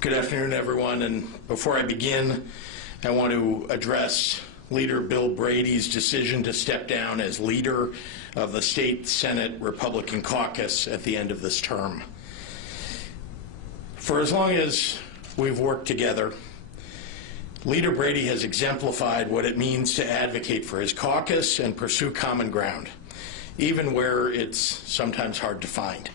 Good afternoon, everyone. And before I begin, I want to address Leader Bill Brady's decision to step down as leader of the State Senate Republican caucus at the end of this term. For as long as we've worked together, Leader Brady has exemplified what it means to advocate for his caucus and pursue common ground, even where it's sometimes hard to find.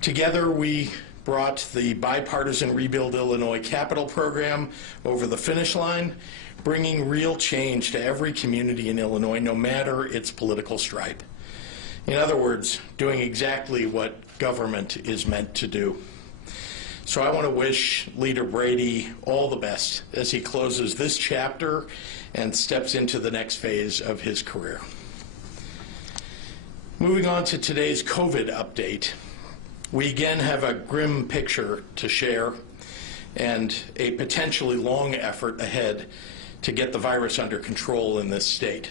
Together, we brought the bipartisan Rebuild Illinois capital program over the finish line, bringing real change to every community in Illinois, no matter its political stripe. In other words, doing exactly what government is meant to do. So I want to wish Leader Brady all the best as he closes this chapter and steps into the next phase of his career. Moving on to today's COVID update. We again have a grim picture to share and a potentially long effort ahead to get the virus under control in this state.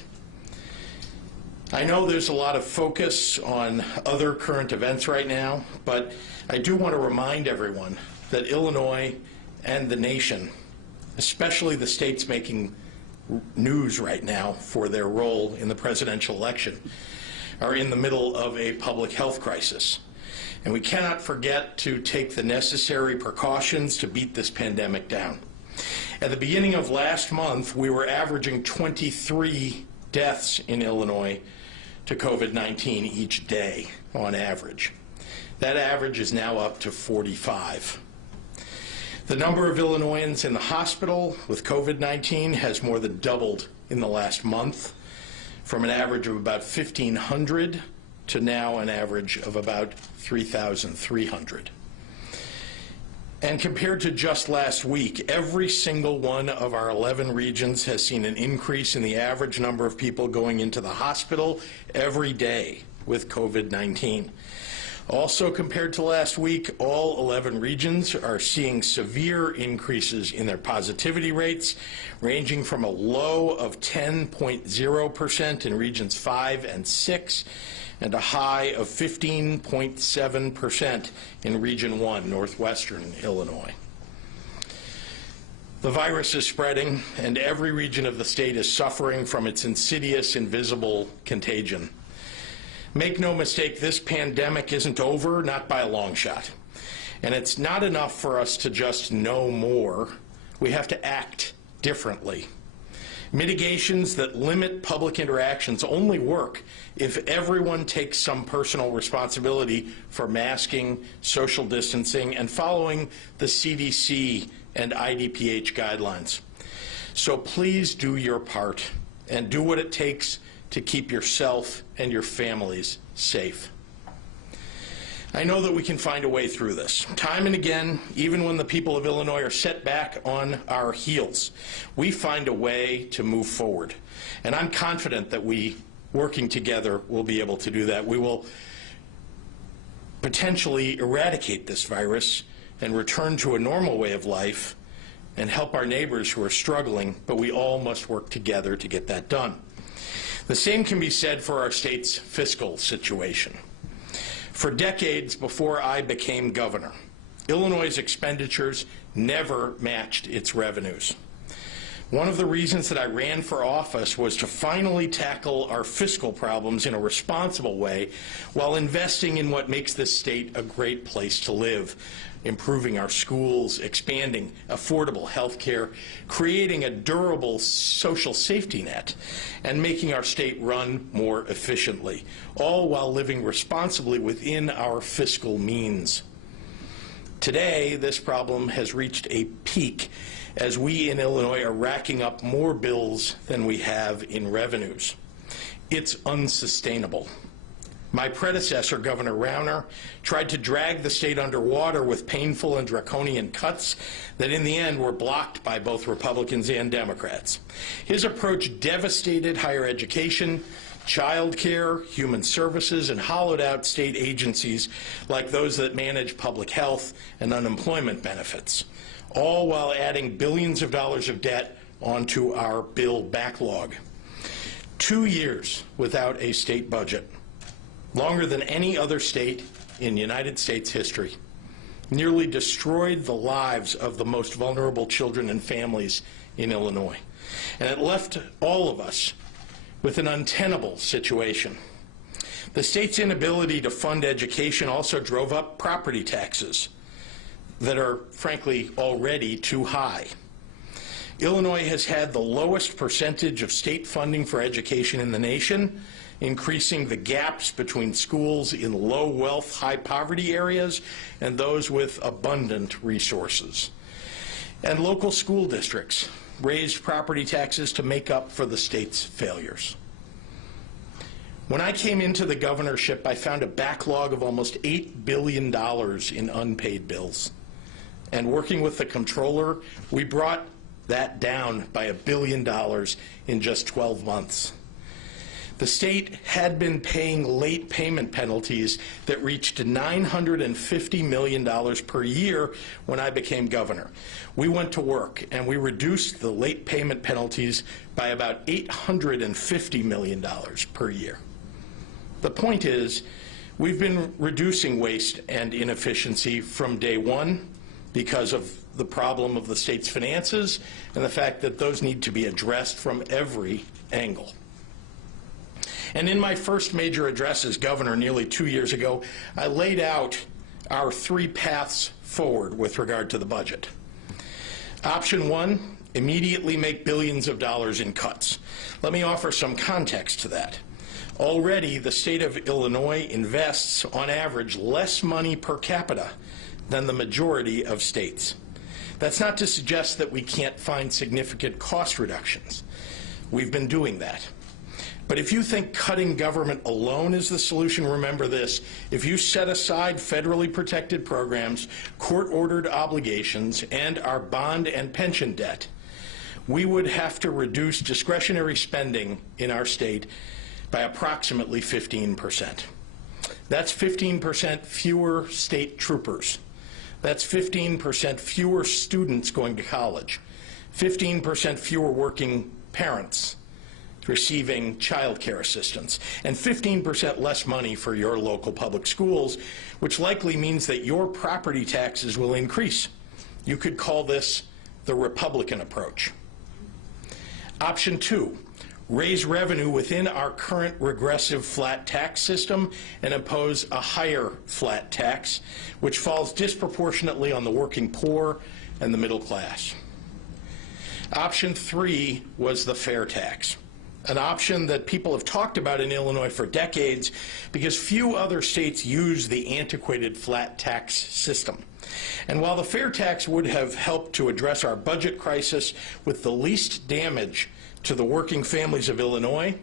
I know there's a lot of focus on other current events right now, but I do want to remind everyone that Illinois and the nation, especially the states making news right now for their role in the presidential election, are in the middle of a public health crisis. And we cannot forget to take the necessary precautions to beat this pandemic down. At the beginning of last month, we were averaging 23 deaths in Illinois to COVID-19 each day on average. That average is now up to 45. The number of Illinoisans in the hospital with COVID-19 has more than doubled in the last month, from an average of about 1,500 to now an average of about 3,300. And compared to just last week, every single one of our 11 regions has seen an increase in the average number of people going into the hospital every day with COVID-19. Also, compared to last week, all 11 regions are seeing severe increases in their positivity rates, ranging from a low of 10.0% in regions 5 and 6, and a high of 15.7% in Region 1, northwestern Illinois. The virus is spreading, and every region of the state is suffering from its insidious, invisible contagion. Make no mistake, this pandemic isn't over, not by a long shot. And it's not enough for us to just know more. We have to act differently. Mitigations that limit public interactions only work if everyone takes some personal responsibility for masking, social distancing, and following the CDC and IDPH guidelines. So please do your part and do what it takes to keep yourself and your families safe. I know that we can find a way through this. Time and again, even when the people of Illinois are set back on our heels, we find a way to move forward. And I'm confident that we, working together, will be able to do that. We will potentially eradicate this virus and return to a normal way of life and help our neighbors who are struggling, but we all must work together to get that done. The same can be said for our state's fiscal situation. For decades before I became governor, Illinois' expenditures never matched its revenues. One of the reasons that I ran for office was to finally tackle our fiscal problems in a responsible way while investing in what makes this state a great place to live, improving our schools, expanding affordable health care, creating a durable social safety net, and making our state run more efficiently, all while living responsibly within our fiscal means. Today, this problem has reached a peak as we in Illinois are racking up more bills than we have in revenues. It's unsustainable. My predecessor, Governor Rauner, tried to drag the state underwater with painful and draconian cuts that in the end were blocked by both Republicans and Democrats. His approach devastated higher education, child care, human services, and hollowed out state agencies like those that manage public health and unemployment benefits, all while adding billions of dollars of debt onto our bill backlog. 2 years without a state budget, longer than any other state in United States history. nearly destroyed the lives of the most vulnerable children and families in Illinois. And it left all of us with an untenable situation. The state's inability to fund education also drove up property taxes that are, frankly, already too high. Illinois has had the lowest percentage of state funding for education in the nation, increasing the gaps between schools in low wealth, high poverty areas and those with abundant resources. And local school districts raised property taxes to make up for the state's failures. When I came into the governorship, I found a backlog of almost $8 billion in unpaid bills. And working with the comptroller, we brought that down by $1 billion in just 12 months. The state had been paying late payment penalties that reached $950 million per year when I became governor. We went to work and we reduced the late payment penalties by about $850 million per year. The point is, we've been reducing waste and inefficiency from day one because of the problem of the state's finances and the fact that those need to be addressed from every angle. And in my first major address as governor nearly 2 years ago, I laid out our 3 paths forward with regard to the budget. Option 1, immediately make billions of dollars in cuts. Let me offer some context to that. Already, the state of Illinois invests, on average, less money per capita than the majority of states. That's not to suggest that we can't find significant cost reductions. We've been doing that. But if you think cutting government alone is the solution, remember this. If you set aside federally protected programs, court-ordered obligations, and our bond and pension debt, we would have to reduce discretionary spending in our state by approximately 15%. That's 15% fewer state troopers. That's 15% fewer students going to college, 15% fewer working parents receiving child care assistance, and 15% less money for your local public schools, which likely means that your property taxes will increase. You could call this the Republican approach. Option 2, raise revenue within our current regressive flat tax system and impose a higher flat tax, which falls disproportionately on the working poor and the middle class. Option 3 was the fair tax, an option that people have talked about in Illinois for decades because few other states use the antiquated flat tax system. And while the fair tax would have helped to address our budget crisis with the least damage to the working families of Illinois,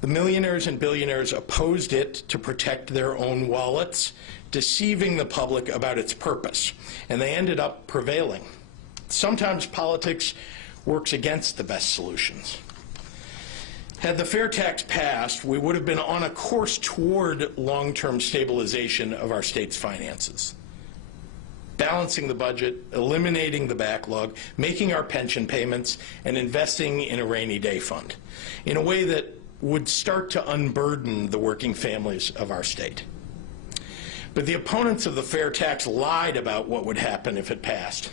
the millionaires and billionaires opposed it to protect their own wallets, deceiving the public about its purpose, and they ended up prevailing. Sometimes politics works against the best solutions. Had the fair tax passed, we would have been on a course toward long-term stabilization of our state's finances. Balancing the budget, eliminating the backlog, making our pension payments, and investing in a rainy day fund in a way that would start to unburden the working families of our state. But the opponents of the fair tax lied about what would happen if it passed,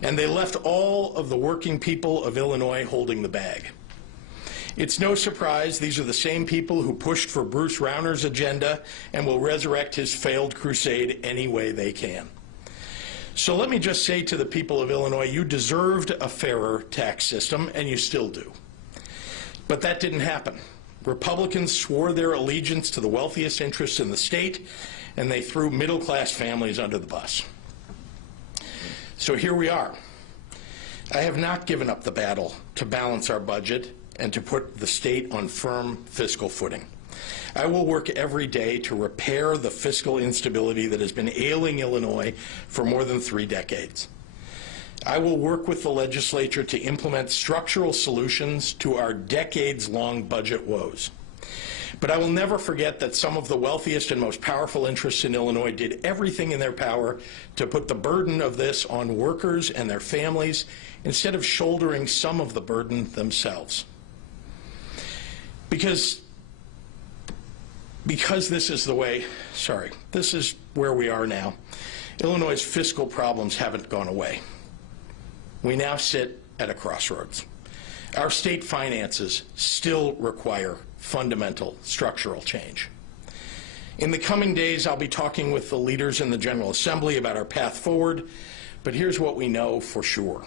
and they left all of the working people of Illinois holding the bag. It's no surprise these are the same people who pushed for Bruce Rauner's agenda and will resurrect his failed crusade any way they can. So let me just say to the people of Illinois, you deserved a fairer tax system, and you still do. But that didn't happen. Republicans swore their allegiance to the wealthiest interests in the state, and they threw middle-class families under the bus. So here we are. I have not given up the battle to balance our budget and to put the state on firm fiscal footing. I will work every day to repair the fiscal instability that has been ailing Illinois for more than 3 decades. I will work with the legislature to implement structural solutions to our decades-long budget woes. But I will never forget that some of the wealthiest and most powerful interests in Illinois did everything in their power to put the burden of this on workers and their families instead of shouldering some of the burden themselves. Because this is the way, this is where we are now. Illinois' fiscal problems haven't gone away. We now sit at a crossroads. Our state finances still require fundamental structural change. In the coming days, I'll be talking with the leaders in the General Assembly about our path forward, but here's what we know for sure.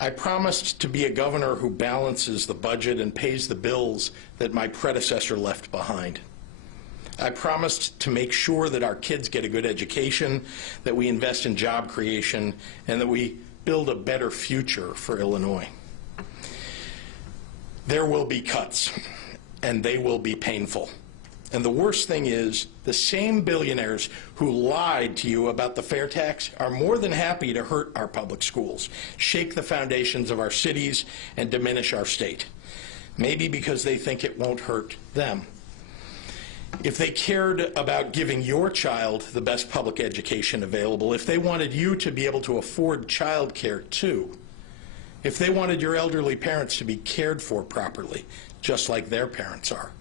I promised to be a governor who balances the budget and pays the bills that my predecessor left behind. I promised to make sure that our kids get a good education, that we invest in job creation, and that we build a better future for Illinois. There will be cuts, and they will be painful. And the worst thing is, the same billionaires who lied to you about the fair tax are more than happy to hurt our public schools, shake the foundations of our cities, and diminish our state. Maybe because they think it won't hurt them. If they cared about giving your child the best public education available, if they wanted you to be able to afford child care too, if they wanted your elderly parents to be cared for properly, just like their parents are,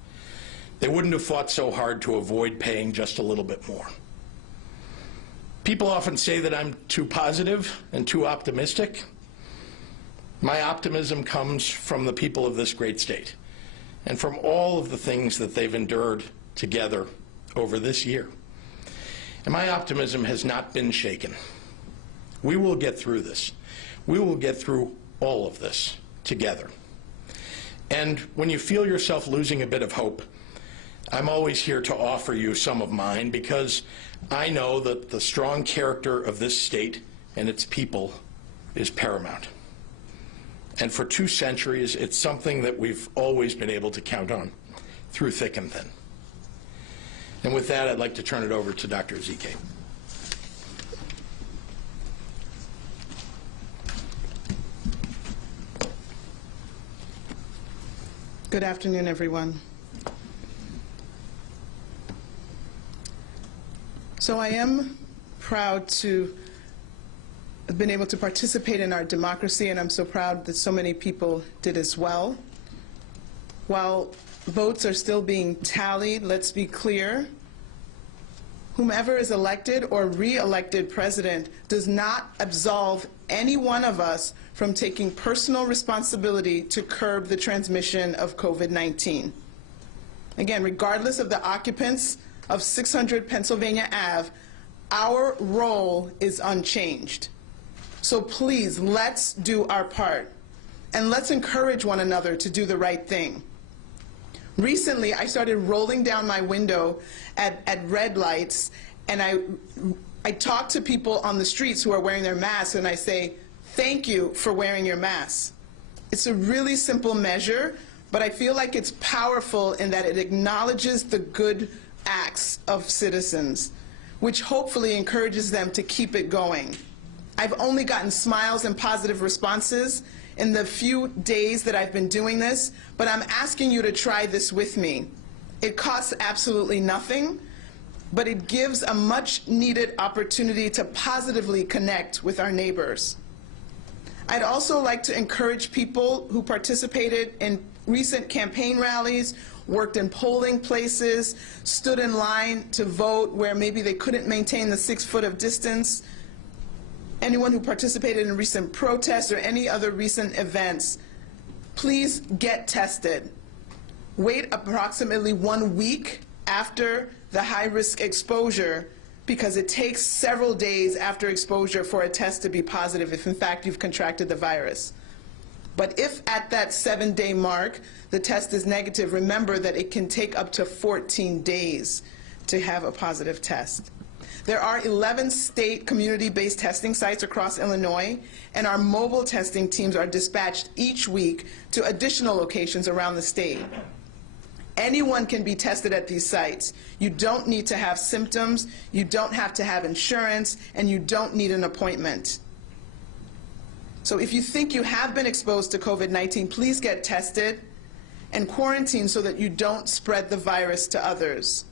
they wouldn't have fought so hard to avoid paying just a little bit more. People often say that I'm too positive and too optimistic. My optimism comes from the people of this great state and from all of the things that they've endured together over this year. And my optimism has not been shaken. We will get through this. We will get through all of this together. And when you feel yourself losing a bit of hope, I'm always here to offer you some of mine, because I know that the strong character of this state and its people is paramount. And for 2 centuries, it's something that we've always been able to count on through thick and thin. And with that, I'd like to turn it over to Dr. Ezike. Good afternoon, everyone. So I am proud to have been able to participate in our democracy, and I'm so proud that so many people did as well. While votes are still being tallied, let's be clear, whomever is elected or re-elected president does not absolve any one of us from taking personal responsibility to curb the transmission of COVID-19. Again, regardless of the occupants of 600 Pennsylvania Ave, our role is unchanged. So please, let's do our part, and let's encourage one another to do the right thing. Recently, I started rolling down my window at red lights, and I talk to people on the streets who are wearing their masks, and I say, thank you for wearing your mask. It's a really simple measure, but I feel like it's powerful in that it acknowledges the good acts of citizens, which hopefully encourages them to keep it going. I've only gotten smiles and positive responses in the few days that I've been doing this, but I'm asking you to try this with me. It costs absolutely nothing, but it gives a much needed opportunity to positively connect with our neighbors. I'd also like to encourage people who participated in recent campaign rallies, worked in polling places, stood in line to vote where maybe they couldn't maintain the 6 foot of distance, anyone who participated in recent protests or any other recent events, please get tested. Wait approximately 1 week after the high-risk exposure, because it takes several days after exposure for a test to be positive if in fact you've contracted the virus. But if at that 7-day mark the test is negative, remember that it can take up to 14 days to have a positive test. There are 11 state community-based testing sites across Illinois, and our mobile testing teams are dispatched each week to additional locations around the state. Anyone can be tested at these sites. You don't need to have symptoms, you don't have to have insurance, and you don't need an appointment. So if you think you have been exposed to COVID-19, please get tested and quarantine so that you don't spread the virus to others.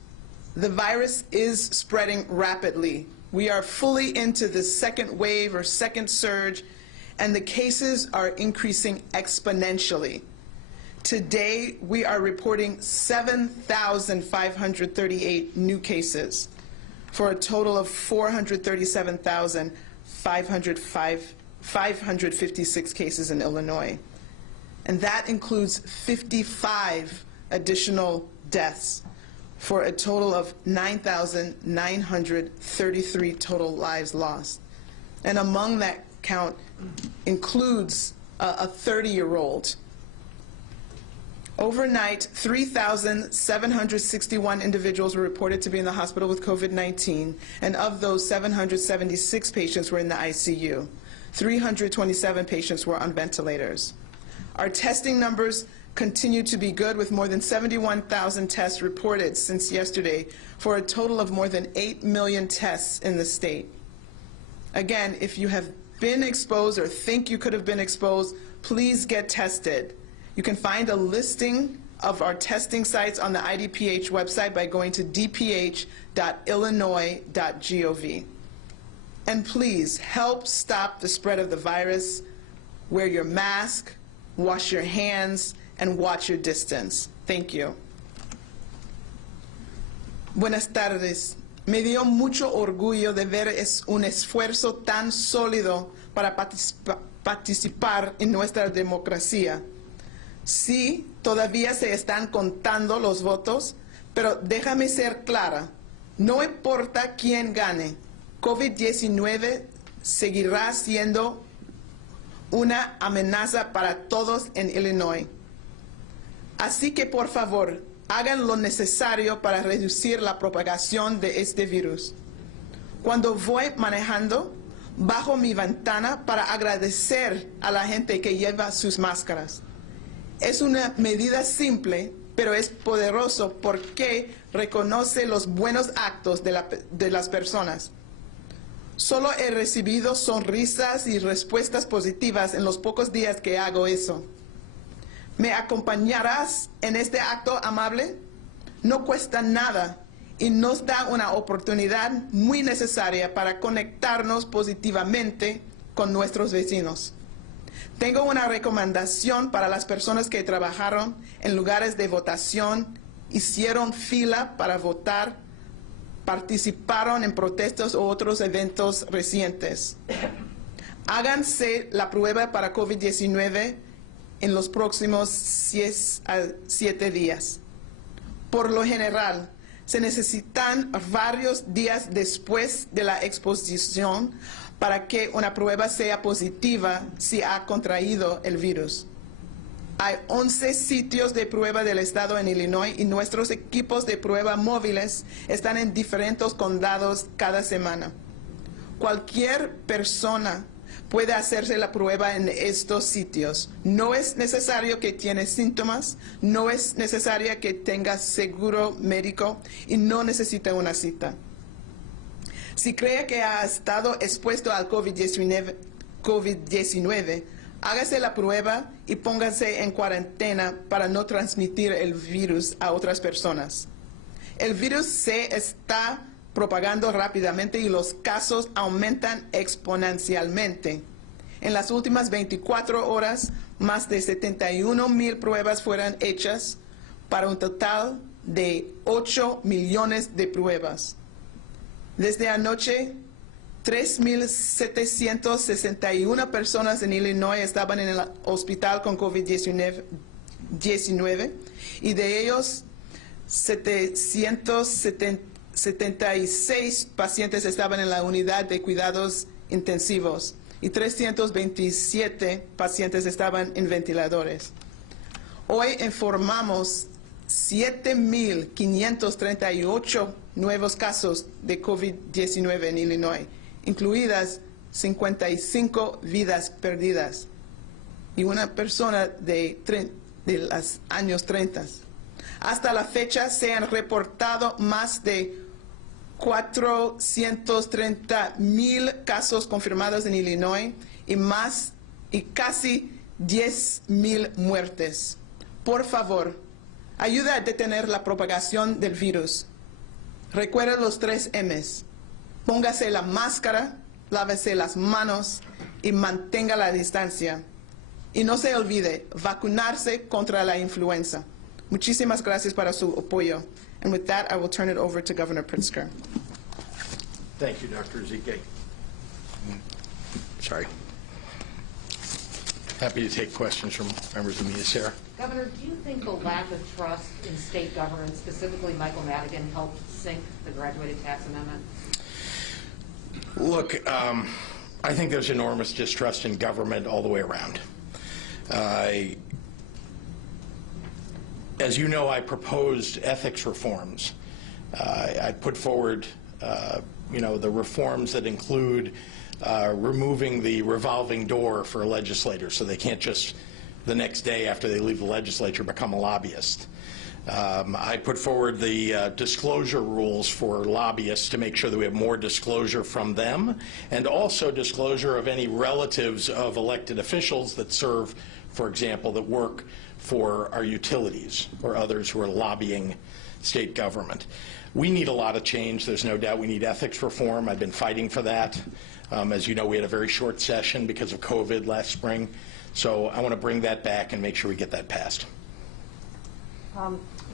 The virus is spreading rapidly. We are fully into the second wave or second surge, and the cases are increasing exponentially. Today, we are reporting 7,538 new cases. for a total of 437,556 cases in Illinois. And that includes 55 additional deaths for a total of 9,933 total lives lost. And among that count includes a 30-year-old. Overnight, 3,761 individuals were reported to be in the hospital with COVID-19, and of those, 776 patients were in the ICU. 327 patients were on ventilators. Our testing numbers continue to be good, with more than 71,000 tests reported since yesterday, for a total of more than 8 million tests in the state. Again, if you have been exposed or think you could have been exposed, please get tested. You can find a listing of our testing sites on the IDPH website by going to dph.illinois.gov. And please help stop the spread of the virus. Wear your mask, wash your hands, and watch your distance. Thank you. Buenas tardes. Me dio mucho orgullo de ver un esfuerzo tan sólido para participar en nuestra democracia. Sí, todavía se están contando los votos, pero déjame ser clara. No importa quién gane, COVID-19 seguirá siendo una amenaza para todos en Illinois. Así que, por favor, hagan lo necesario para reducir la propagación de este virus. Cuando voy manejando, bajo mi ventana para agradecer a la gente que lleva sus máscaras. Es una medida simple, pero es poderoso porque reconoce los buenos actos de las personas. Solo he recibido sonrisas y respuestas positivas en los pocos días que hago eso. ¿Me acompañarás en este acto amable? No cuesta nada y nos da una oportunidad muy necesaria para conectarnos positivamente con nuestros vecinos. Tengo una recomendación para las personas que trabajaron en lugares de votación, hicieron fila para votar, participaron en protestas u otros eventos recientes. Háganse la prueba para COVID-19 en los próximos 6 a 7 días. Por lo general, se necesitan varios días después de la exposición para que una prueba sea positiva si ha contraído el virus. Hay 11 sitios de prueba del estado en Illinois y nuestros equipos de prueba móviles están en diferentes condados cada semana. Cualquier persona puede hacerse la prueba en estos sitios. No es necesario que tenga síntomas, no es necesario que tenga seguro médico y no necesita una cita. Si cree que ha estado expuesto al COVID-19, hágase la prueba y póngase en cuarentena para no transmitir el virus a otras personas. El virus se está propagando rápidamente y los casos aumentan exponencialmente. En las últimas 24 horas, más de 71,000 pruebas fueron hechas para un total de 8 millones de pruebas. Desde anoche, 3,761 personas en Illinois estaban en el hospital con COVID-19 y de ellos 776 pacientes estaban en la unidad de cuidados intensivos y 327 pacientes estaban en ventiladores. Hoy informamos 7,538 nuevos casos de COVID-19 en Illinois, incluidas 55 vidas perdidas y una persona de los años 30. Hasta la fecha se han reportado más de 430,000 casos confirmados en Illinois y casi 10,000 muertes. Por favor, ayuda a detener la propagación del virus. Recuerda los 3 M's. Póngase la máscara, lávese las manos y mantenga la distancia. Y no se olvide, vacunarse contra la influenza. Muchísimas gracias para su apoyo. And with that, I will turn it over to Governor Pritzker. Thank you, Dr. Ezike. Sorry. Happy to take questions from members of the media. Sarah? Governor, do you think the lack of trust in state government, specifically Michael Madigan, helped sink the graduated tax amendment? Look, I think there's enormous distrust in government all the way around. As you know, I proposed ethics reforms. I put forward, the reforms that include removing the revolving door for legislators, so they can't just the next day after they leave the legislature become a lobbyist. I put forward the disclosure rules for lobbyists to make sure that we have more disclosure from them, and also disclosure of any relatives of elected officials that serve, for example, that work for our utilities or others who are lobbying state government. We need a lot of change. There's no doubt we need ethics reform. I've been fighting for that. As you know, we had a very short session because of COVID last spring. So I want to bring that back and make sure we get that passed.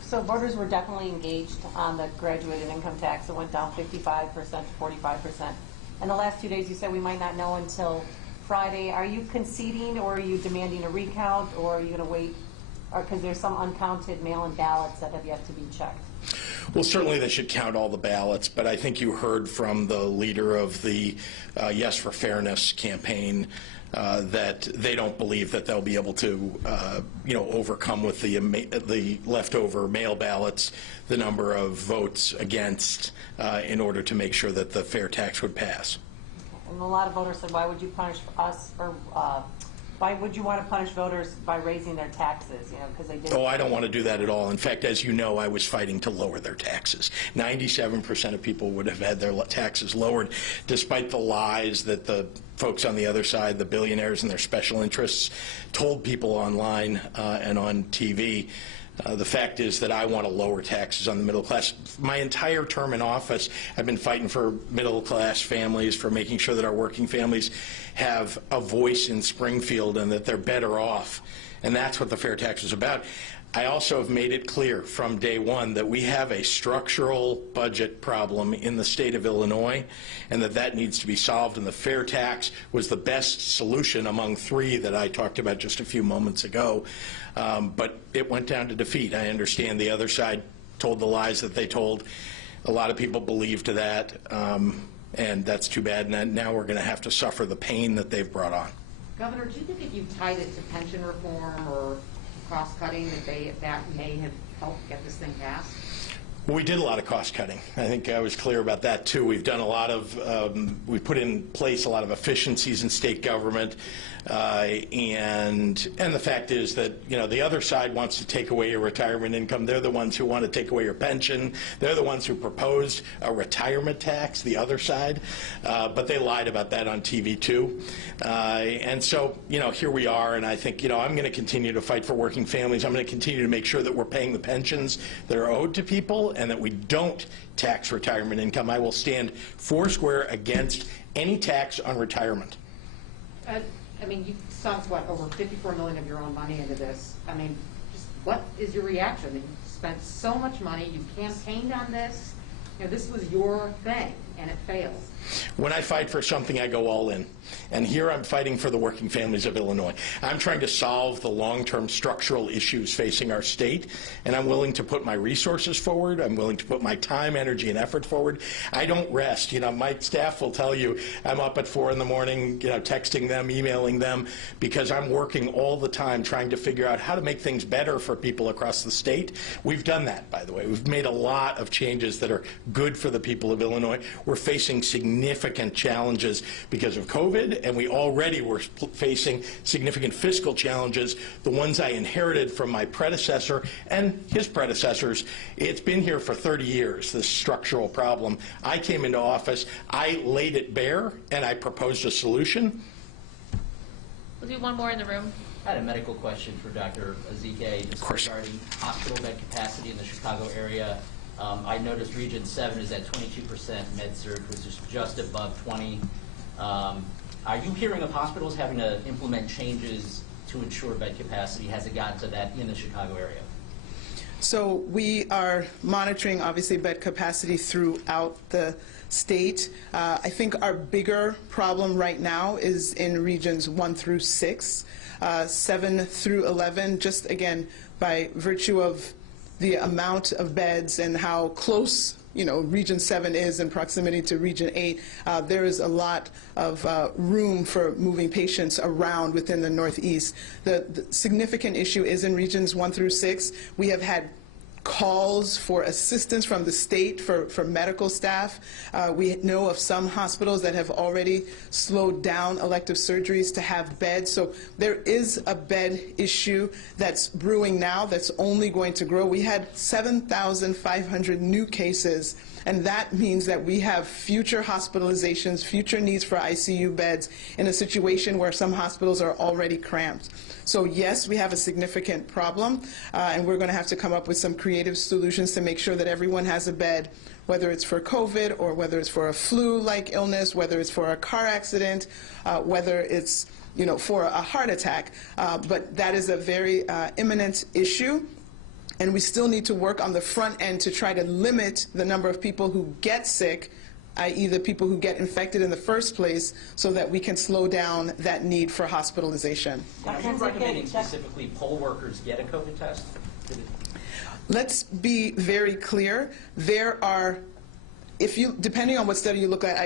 So voters were definitely engaged on the graduated income tax. It went down 55% to 45%. And the last 2 days you said we might not know until Friday. Are you conceding, or are you demanding a recount, or are you going to wait? Because there's some uncounted mail-in ballots that have yet to be checked. Well, certainly they should count all the ballots, but I think you heard from the leader of the Yes for Fairness campaign that they don't believe that they'll be able to, overcome with the leftover mail ballots the number of votes against in order to make sure that the fair tax would pass. And a lot of voters said, why would you punish us, or why would you want to punish voters by raising their taxes? Because they didn't. Oh, I don't want to do that at all. In fact, as you know, I was fighting to lower their taxes. 97% of people would have had their taxes lowered, despite the lies that the folks on the other side, the billionaires and their special interests, told people online and on TV. The fact is that I want to lower taxes on the middle class. My entire term in office, I've been fighting for middle class families, for making sure that our working families have a voice in Springfield and that they're better off. And that's what the fair tax is about. I also have made it clear from day one that we have a structural budget problem in the state of Illinois, and that needs to be solved, and the fair tax was the best solution among three that I talked about just a few moments ago. But it went down to defeat. I understand the other side told the lies that they told. A lot of people believed that, and that's too bad. And now we're going to have to suffer the pain that they've brought on. Governor, do you think if you tied it to pension reform or cost-cutting, that may have helped get this thing passed? Well, we did a lot of cost cutting. I think I was clear about that too. We've done a lot of, we put in place a lot of efficiencies in state government, and the fact is that the other side wants to take away your retirement income. They're the ones who want to take away your pension. They're the ones who proposed a retirement tax. The other side, but they lied about that on TV too. And so here we are, and I think I'm going to continue to fight for working families. I'm going to continue to make sure that we're paying the pensions that are owed to people, and that we don't tax retirement income. I will stand foursquare against any tax on retirement. You sunk, over $54 million of your own money into this. Just what is your reaction? You spent so much money, you campaigned on this. This was your thing, and it failed. When I fight for something, I go all in. And here I'm fighting for the working families of Illinois. I'm trying to solve the long-term structural issues facing our state, and I'm willing to put my resources forward. I'm willing to put my time, energy, and effort forward. I don't rest. My staff will tell you I'm up at 4 in the morning, texting them, emailing them, because I'm working all the time trying to figure out how to make things better for people across the state. We've done that, by the way. We've made a lot of changes that are good for the people of Illinois. We're facing significant challenges because of COVID, and we already were facing significant fiscal challenges, the ones I inherited from my predecessor and his predecessors. It's been here for 30 years, this structural problem. I came into office, I laid it bare, and I proposed a solution. We'll do one more in the room. I had a medical question for Dr. Ezike just regarding hospital bed capacity in the Chicago area. I noticed Region 7 is at 22% med-surg, which is just above 20. Are you hearing of hospitals having to implement changes to ensure bed capacity? Has it gotten to that in the Chicago area? So we are monitoring, obviously, bed capacity throughout the state. I think our bigger problem right now is in regions 1 through 6, 7 through 11, just again, by virtue of the amount of beds and how close Region 7 is in proximity to Region 8, there is a lot of room for moving patients around within the Northeast. The significant issue is in Regions 1 through 6. We have had calls for assistance from the state for medical staff. We know of some hospitals that have already slowed down elective surgeries to have beds. So there is a bed issue that's brewing now that's only going to grow. We had 7,500 new cases, and that means that we have future hospitalizations, future needs for ICU beds in a situation where some hospitals are already cramped. So yes, we have a significant problem, and we're going to have to come up with some creative solutions to make sure that everyone has a bed, whether it's for COVID or whether it's for a flu-like illness, whether it's for a car accident, whether it's for a heart attack. But that is a very imminent issue. And we still need to work on the front end to try to limit the number of people who get sick, i.e. the people who get infected in the first place, so that we can slow down that need for hospitalization. Are you recommending specifically poll workers get a COVID test? Let's be very clear. There are, depending on what study you look at,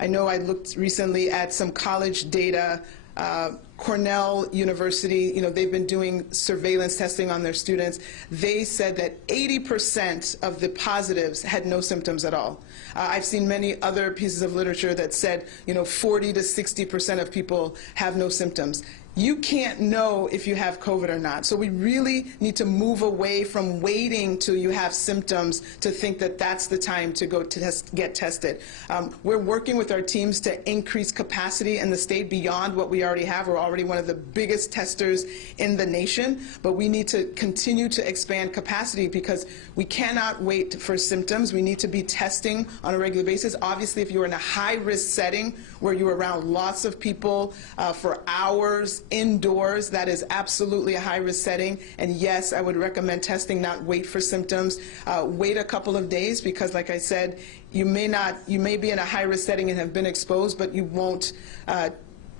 I know I looked recently at some college data. Cornell University, they've been doing surveillance testing on their students. They said that 80% of the positives had no symptoms at all. I've seen many other pieces of literature that said, 40 to 60% of people have no symptoms. You can't know if you have COVID or not. So we really need to move away from waiting till you have symptoms to think that that's the time to go get tested. We're working with our teams to increase capacity in the state beyond what we already have. We're already one of the biggest testers in the nation, but we need to continue to expand capacity because we cannot wait for symptoms. We need to be testing on a regular basis. Obviously, if you're in a high-risk setting where you're around lots of people for hours, indoors, that is absolutely a high-risk setting. And yes, I would recommend testing, not wait for symptoms. Wait a couple of days because, like I said, you may be in a high-risk setting and have been exposed, but you won't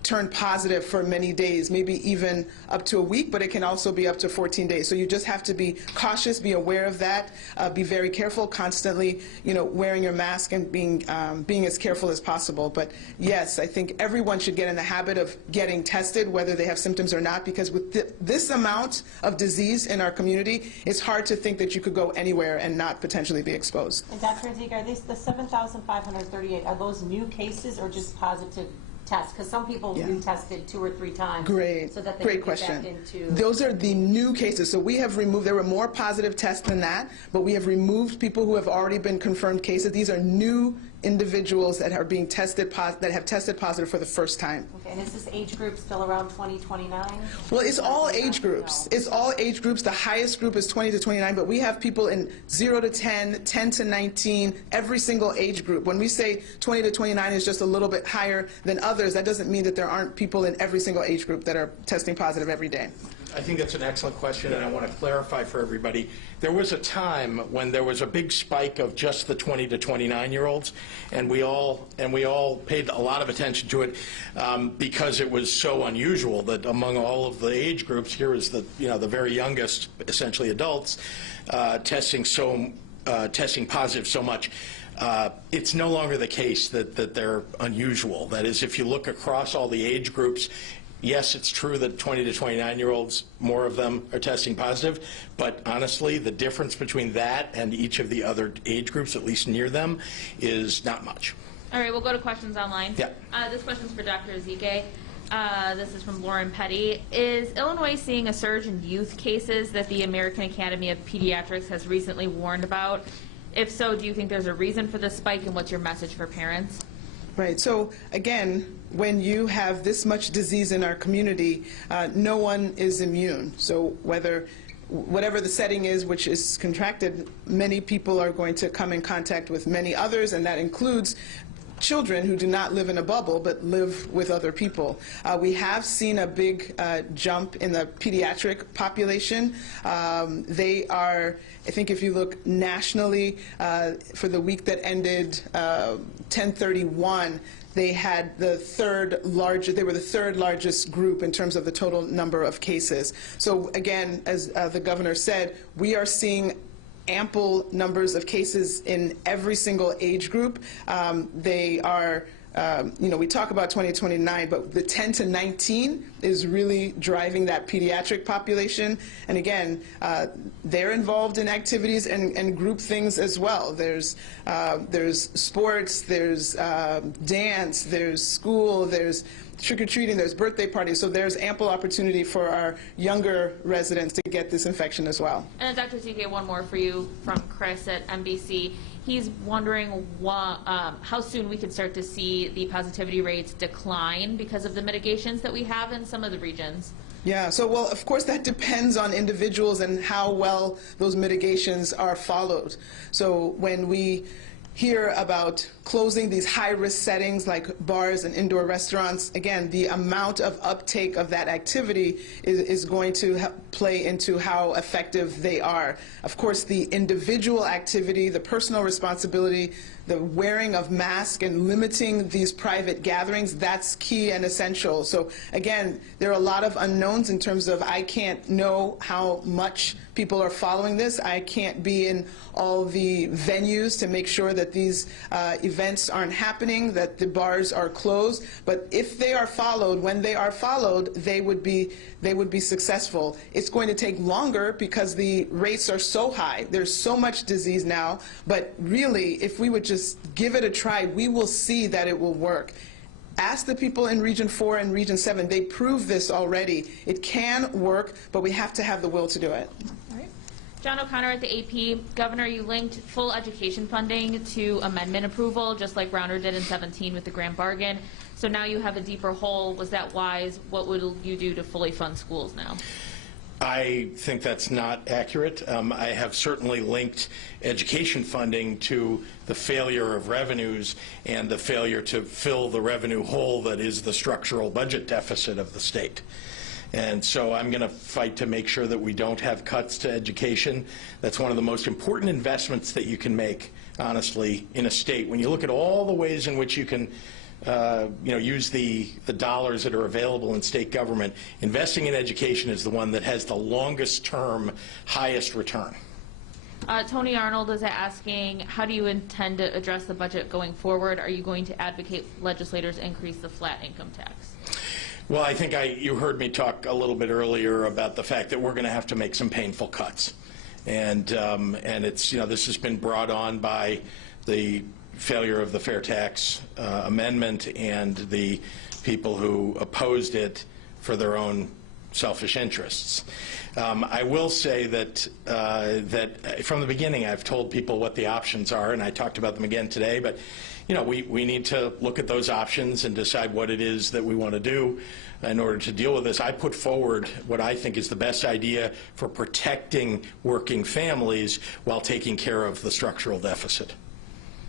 turn positive for many days, maybe even up to a week, but it can also be up to 14 days. So you just have to be cautious, be aware of that, be very careful, constantly, wearing your mask and being as careful as possible. But yes, I think everyone should get in the habit of getting tested, whether they have symptoms or not, because with this amount of disease in our community, it's hard to think that you could go anywhere and not potentially be exposed. And Dr. Zeke, are these the 7,538, are those new cases or just positive tests? Because some people retested 2 or 3 times. Great. So that they Great can get question. back into. Those are the new cases. So we have removed, there were more positive tests than that, but we have removed people who have already been confirmed cases. These are new individuals that are being tested, that have tested positive for the first time. Okay, and is this age group still around 20, 29? Well, it's all age groups. No. It's all age groups. The highest group is 20 to 29, but we have people in 0 to 10, 10 to 19, every single age group. When we say 20 to 29 is just a little bit higher than others, that doesn't mean that there aren't people in every single age group that are testing positive every day. I think that's an excellent question, and I want to clarify for everybody. There was a time when there was a big spike of just the 20 to 29-year-olds, and we all paid a lot of attention to it because it was so unusual that among all of the age groups, here is the the very youngest, essentially adults, testing positive so much. It's no longer the case that they're unusual. That is, if you look across all the age groups, yes, it's true that 20 to 29-year-olds, more of them are testing positive, but honestly, the difference between that and each of the other age groups, at least near them, is not much. All right, we'll go to questions online. Yeah. This question's for Dr. Ezike. This is from Lauren Petty. Is Illinois seeing a surge in youth cases that the American Academy of Pediatrics has recently warned about? If so, do you think there's a reason for this spike, and what's your message for parents? Right. So again, when you have this much disease in our community, no one is immune. So whatever the setting is which is contracted, many people are going to come in contact with many others, and that includes children who do not live in a bubble but live with other people. We have seen a big jump in the pediatric population. They are, I think if you look nationally, for the week that ended 10/31, they had the third largest, they were the third largest group in terms of the total number of cases. So again, as the governor said, we are seeing ample numbers of cases in every single age group. They are, we talk about 2029, but the 10 to 19 is really driving that pediatric population. And again, they're involved in activities and group things as well. There's sports, there's dance, there's school, there's trick-or-treating, there's birthday parties, so there's ample opportunity for our younger residents to get this infection as well. And Dr. Ezike, one more for you from Chris at NBC. He's wondering how soon we can start to see the positivity rates decline because of the mitigations that we have in some of the regions. Yeah, so well, of course, that depends on individuals and how well those mitigations are followed. So when we hear about closing these high-risk settings like bars and indoor restaurants, again, the amount of uptake of that activity is going to play into how effective they are. Of course, the individual activity, the personal responsibility, the wearing of masks and limiting these private gatherings, that's key and essential. So again, there are a lot of unknowns in terms of I can't know how much people are following this. I can't be in all the venues to make sure that these events aren't happening, that the bars are closed. But if they are followed, when they are followed, they would be successful. It's going to take longer because the rates are so high. There's so much disease now. But really, if we would just give it a try, we will see that it will work. Ask the people in Region 4 and Region 7. They proved this already. It can work, but we have to have the will to do it. All right. John O'Connor at the AP. Governor, you linked full education funding to amendment approval, just like Browner did in 17 with the grand bargain. So now you have a deeper hole. Was that wise? What would you do to fully fund schools now? I think that's not accurate. I have certainly linked education funding to the failure of revenues and the failure to fill the revenue hole that is the structural budget deficit of the state. And so I'm going to fight to make sure that we don't have cuts to education. That's one of the most important investments that you can make, honestly, in a state. When you look at all the ways in which you can use the dollars that are available in state government, investing in education is the one that has the longest term, highest return. Tony Arnold is asking, how do you intend to address the budget going forward? Are you going to advocate legislators increase the flat income tax? Well, I think you heard me talk a little bit earlier about the fact that we're going to have to make some painful cuts. And it's, this has been brought on by the failure of the fair tax amendment and the people who opposed it for their own selfish interests. I will say that from the beginning I've told people what the options are, and I talked about them again today, but we need to look at those options and decide what it is that we want to do in order to deal with this. I put forward what I think is the best idea for protecting working families while taking care of the structural deficit.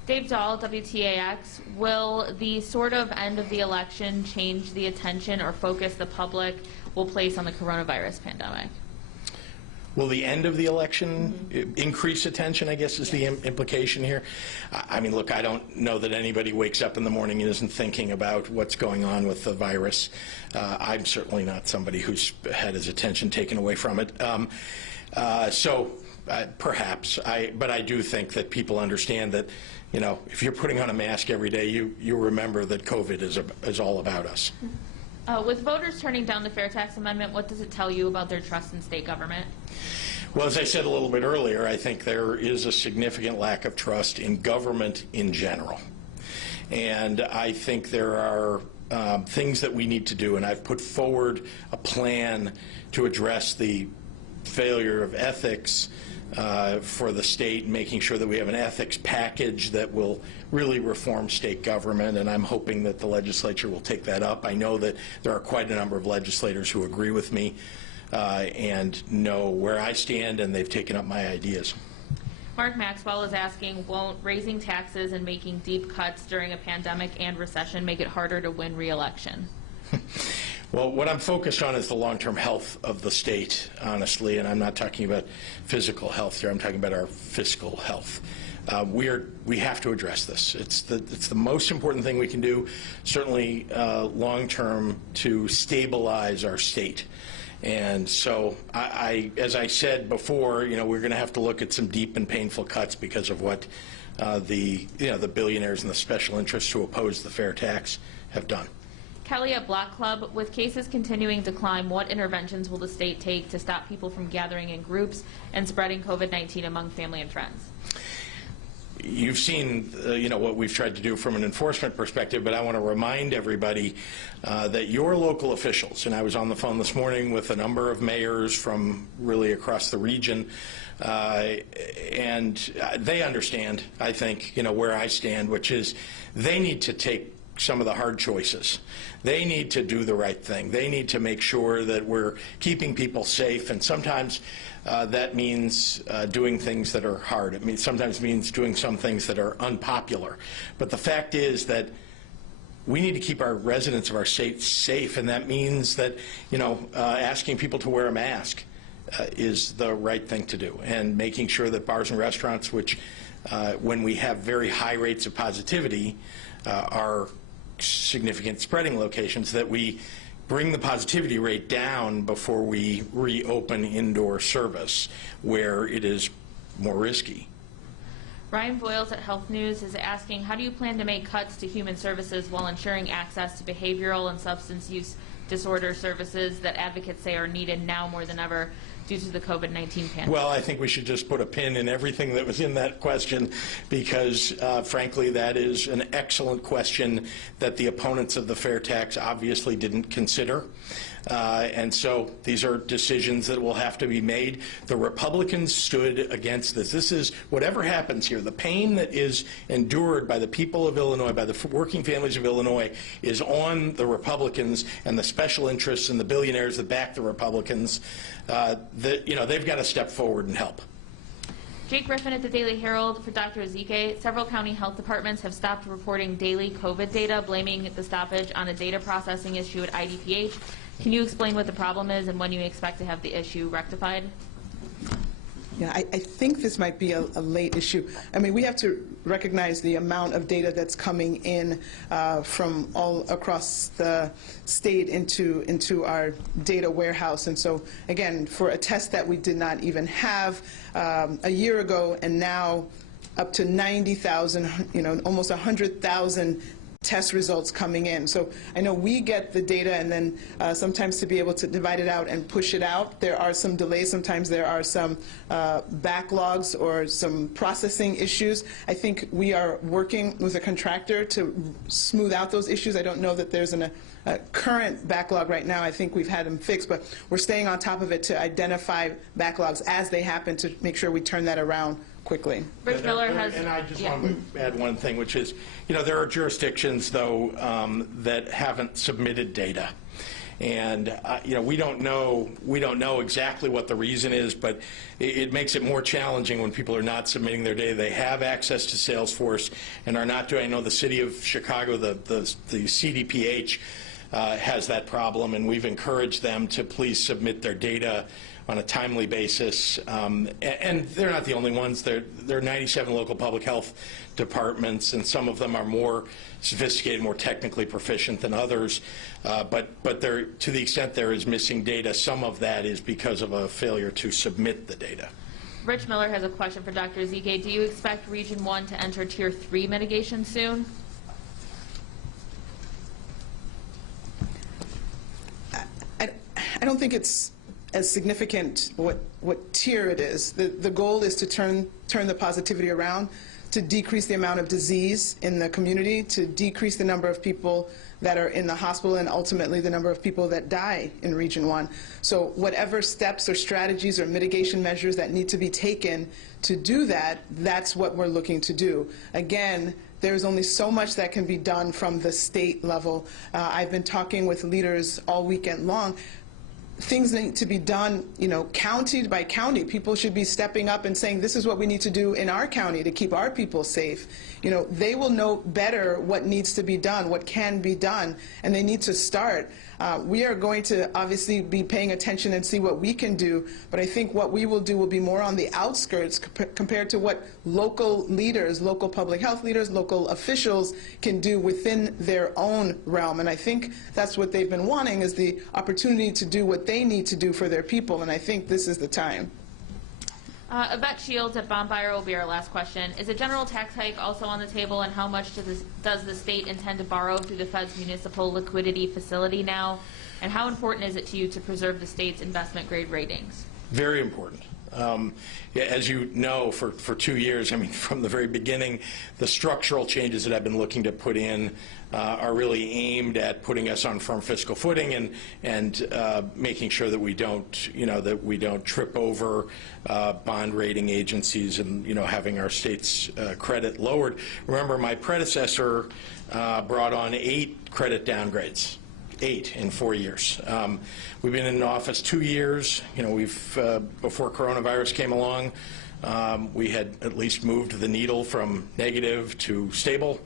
Dave Dahl, WTAX, will the sort of end of the election change the attention or focus the public will place on the coronavirus pandemic? Will the end of the election increase attention, I guess, is the implication here? I mean, look, I don't know that anybody wakes up in the morning and isn't thinking about what's going on with the virus. I'm certainly not somebody who's had his attention taken away from it. Perhaps, but I do think that people understand that, if you're putting on a mask every day, you remember that COVID is all about us. With voters turning down the fair tax amendment, what does it tell you about their trust in state government? Well, as I said a little bit earlier, I think there is a significant lack of trust in government in general. And I think there are things that we need to do, and I've put forward a plan to address the failure of ethics for the state, making sure that we have an ethics package that will really reform state government, and I'm hoping that the legislature will take that up. I know that there are quite a number of legislators who agree with me and know where I stand, and they've taken up my ideas. Mark Maxwell is asking, won't raising taxes and making deep cuts during a pandemic and recession make it harder to win re-election? Well, what I'm focused on is the long-term health of the state, honestly, and I'm not talking about physical health here. I'm talking about our fiscal health. We have to address this. It's the most important thing we can do, certainly long-term, to stabilize our state. And so, as I said before, we're going to have to look at some deep and painful cuts because of what the billionaires and the special interests who oppose the fair tax have done. Kelly at Block Club, with cases continuing to climb, what interventions will the state take to stop people from gathering in groups and spreading COVID-19 among family and friends? You've seen, what we've tried to do from an enforcement perspective, but I want to remind everybody that your local officials, and I was on the phone this morning with a number of mayors from really across the region, and they understand, I think, where I stand, which is they need to take some of the hard choices. They need to do the right thing. They need to make sure that we're keeping people safe, and sometimes that means doing things that are hard. It sometimes means doing some things that are unpopular. But the fact is that we need to keep our residents of our state safe, and that means that asking people to wear a mask is the right thing to do, and making sure that bars and restaurants, which when we have very high rates of positivity, are significant spreading locations, that we bring the positivity rate down before we reopen indoor service where it is more risky. Ryan Voiles at Health News is asking, how do you plan to make cuts to human services while ensuring access to behavioral and substance use disorder services that advocates say are needed now more than ever due to the COVID-19 pandemic? Well, I think we should just put a pin in everything that was in that question because, frankly, that is an excellent question that the opponents of the fair tax obviously didn't consider. And so these are decisions that will have to be made. The Republicans stood against this. This is, whatever happens here, the pain that is endured by the people of Illinois, by the working families of Illinois, is on the Republicans and the special interests and the billionaires that back the Republicans. They've got to step forward and help. Jake Griffin at the Daily Herald for Dr. Ezike. Several county health departments have stopped reporting daily COVID data, blaming the stoppage on a data processing issue at IDPH. Can you explain what the problem is and when you expect to have the issue rectified? Yeah, I think this might be a late issue. We have to recognize the amount of data that's coming in from all across the state into our data warehouse. And so, again, for a test that we did not even have a year ago, and now up to 90,000, almost 100,000 test results coming in. So I know we get the data, and then sometimes to be able to divide it out and push it out, there are some delays. Sometimes there are some backlogs or some processing issues. I think we are working with a contractor to smooth out those issues. I don't know that there's a current backlog right now. I think we've had them fixed, but we're staying on top of it to identify backlogs as they happen to make sure we turn that around quickly. Rich Miller has... And I just want to add one thing, which is, there are jurisdictions, though, that haven't submitted data. And, we don't know exactly what the reason is, but it makes it more challenging when people are not submitting their data. They have access to Salesforce and are not doing. I know the city of Chicago, the CDPH, has that problem, and we've encouraged them to please submit their data on a timely basis. And they're not the only ones. There are 97 local public health departments, and some of them are more sophisticated, more technically proficient than others. But to the extent there is missing data, some of that is because of a failure to submit the data. Rich Miller has a question for Dr. Ezike. Do you expect Region 1 to enter Tier 3 mitigation soon? I don't think it's as significant what tier it is. The goal is to turn the positivity around, to decrease the amount of disease in the community, to decrease the number of people that are in the hospital, and ultimately the number of people that die in Region 1. So whatever steps or strategies or mitigation measures that need to be taken to do that, that's what we're looking to do. Again, there's only so much that can be done from the state level. I've been talking with leaders all weekend long. things need to be done, county by county. People should be stepping up and saying, this is what we need to do in our county to keep our people safe. They will know better what needs to be done, what can be done, and they need to start. We are going to obviously be paying attention and see what we can do, but I think what we will do will be more on the outskirts compared to what local leaders, local public health leaders, local officials can do within their own realm. And I think that's what they've been wanting, is the opportunity to do what they need to do for their people, and I think this is the time. Yvette Shields at Bonfire will be our last question. Is a general tax hike also on the table, and how much does the state intend to borrow through the Fed's municipal liquidity facility now? And how important is it to you to preserve the state's investment grade ratings? Very important. As you know, for 2 years, from the very beginning, the structural changes that I've been looking to put in are really aimed at putting us on firm fiscal footing and making sure that we don't trip over bond rating agencies and having our state's credit lowered. Remember, my predecessor brought on 8 credit downgrades. 8 in 4 years. We've been in office 2 years. Before coronavirus came along, we had at least moved the needle from negative to stable,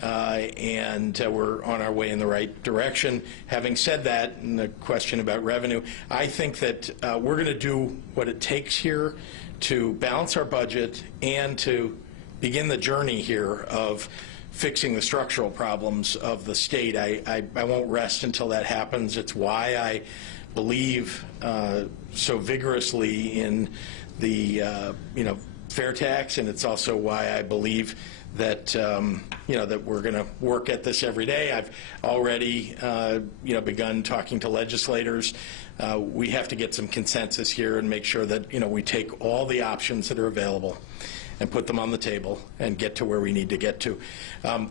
and we're on our way in the right direction. Having said that, and the question about revenue, I think that we're going to do what it takes here to balance our budget and to begin the journey here of fixing the structural problems of the state. I won't rest until that happens. It's why I believe so vigorously in the fair tax, and it's also why I believe that that we're going to work at this every day. I've already begun talking to legislators. We have to get some consensus here and make sure that we take all the options that are available and put them on the table and get to where we need to get to.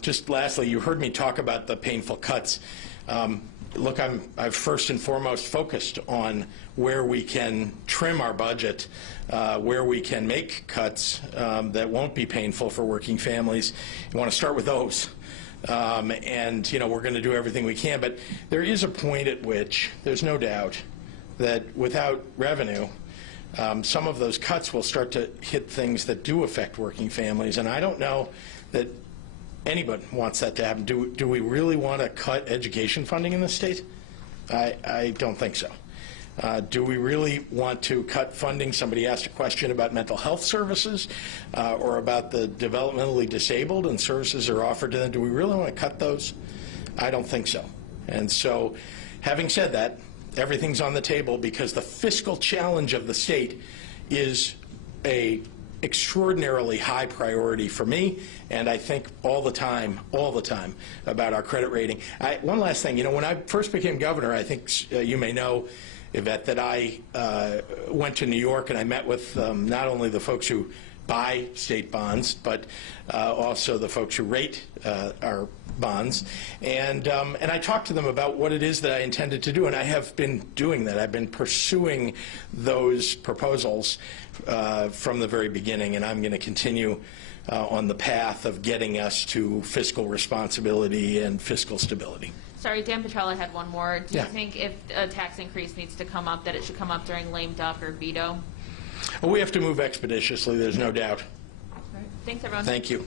Just lastly, you heard me talk about the painful cuts. Look, I've first and foremost focused on where we can trim our budget, where we can make cuts that won't be painful for working families. You want to start with those. And we're going to do everything we can, but there is a point at which there's no doubt that without revenue, some of those cuts will start to hit things that do affect working families, and I don't know that anybody wants that to happen. Do we really want to cut education funding in this state? I don't think so. Do we really want to cut funding? Somebody asked a question about mental health services or about the developmentally disabled and services are offered to them. Do we really want to cut those? I don't think so. And so, having said that, everything's on the table because the fiscal challenge of the state is a extraordinarily high priority for me, and I think all the time about our credit rating. One last thing, when I first became governor, I think you may know, Yvette, that I went to New York and I met with not only the folks who buy state bonds, but also the folks who rate our bonds, and I talked to them about what it is that I intended to do, and I have been doing that. I've been pursuing those proposals from the very beginning, and I'm going to continue on the path of getting us to fiscal responsibility and fiscal stability. Sorry, Dan Petrella had one more. Do Yeah. you think if a tax increase needs to come up, that it should come up during lame duck or veto? Well, we have to move expeditiously, there's no doubt. Thanks, everyone. Thank you.